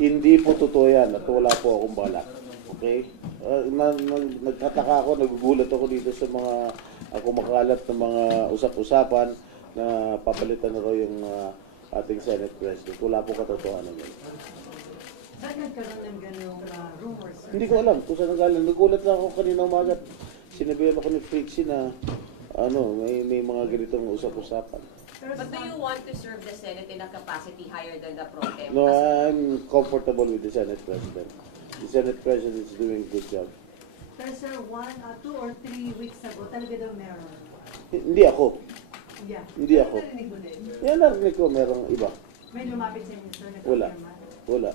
Hindi po totoo yan at wala po akong balak. Okay? Nagtataka ako, nagugulat ako dito sa mga kumakalat na mga usap-usapan na papalitan na raw yung ating Senate President. Wala po katotohanan yun. Saan nagkaroon ng gano'ng rumors, sir? Hindi ko alam kung saan nanggaling. Nagulat lang ako kanina umaga. Sinabihan ako ni Trixie na may mga ganitong usap-usapan. But do you want to serve the Senate in a capacity higher than the pro tem? No, I'm comfortable with the Senate President. The Senate President is doing a good job. Pero sir, 2 or 3 weeks ago, talaga daw meron. Hindi ako. Yeah. Hindi ako. Narinig mo din? Yan narinig ko, merong iba. May lumapit sa inyo, sir, na Wala. Wala.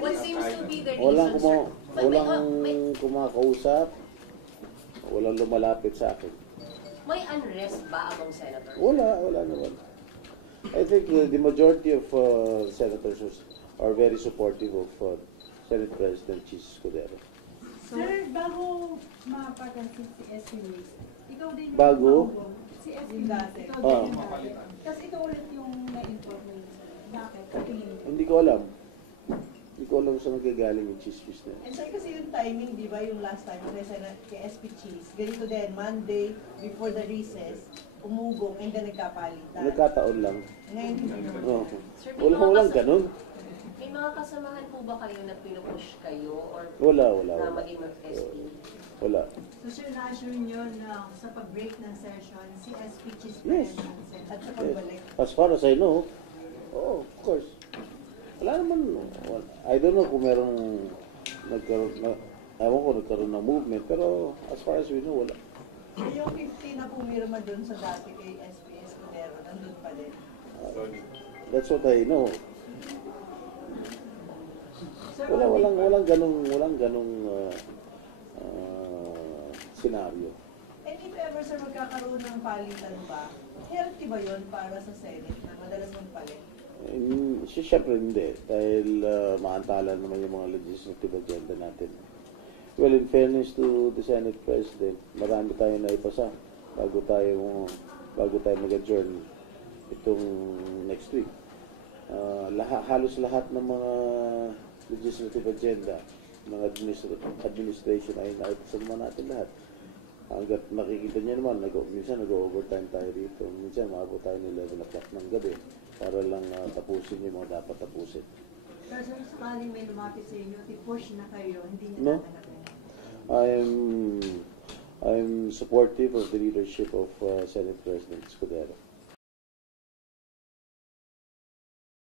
What seems to be the Walang, reason, sir? walang kumakausap. Walang lumalapit sa akin. May unrest ba among senators? Wala naman. I think the majority of senators are very supportive of Senate President Chis Escudero. Sir, bago mapapansin si SB Waste, ikaw din yung Bago? si SB Waste, ikaw Ah. din yung dati. Tapos ikaw ulit yung na-inform mo yun, sir. Bakit? Katingin mo. Hindi ko alam. Hindi ko alam saan nagagaling yung chismis na. And sir, kasi yung timing, di ba, yung last time, kay SP Cheese, ganito din, Monday, before the recess, umugong, and then nagkapalitan. Nagkataon lang. Ngayon, hindi naman. Oh. Sir, may mga Walang ganun. May mga kasamahan po ba kayo na pinupush kayo or Wala. na maging mag-SP? Wala. So sir, na-assure nyo na sa pag-break ng session, si SP Cheese Yes. President ng Senate. At sa pagbalik. As far as I know, of course. Wala naman. I don't know kung merong ewan ko nagkaroon ng movement, pero as far as we know, wala. So yung 50 na pumirma dun sa dati kay SP Escudero, nandun pa din. That's what I know. Sir, Walang ganong senaryo. And if ever, sir, magkakaroon ng palitan ba, healthy ba yun para sa Senate na madalas magpalit? Siyempre hindi, dahil maantala naman yung mga legislative agenda natin. Well, in fairness to the Senate President, marami tayong naipasa bago tayo mag-adjourn itong next week. Halos lahat ng mga legislative agenda ng administration ay naipasa naman natin lahat. Hanggat nakikita niyo naman, minsan nag-overtime tayo dito, minsan maabot tayo ng 11 o'clock ng gabi para lang tapusin yung mga dapat tapusin. Pero sir, sakaling may lumapit sa inyo, i-push na kayo, hindi No. niyo tatanggapin. I'm supportive of the leadership of Senate President Escudero.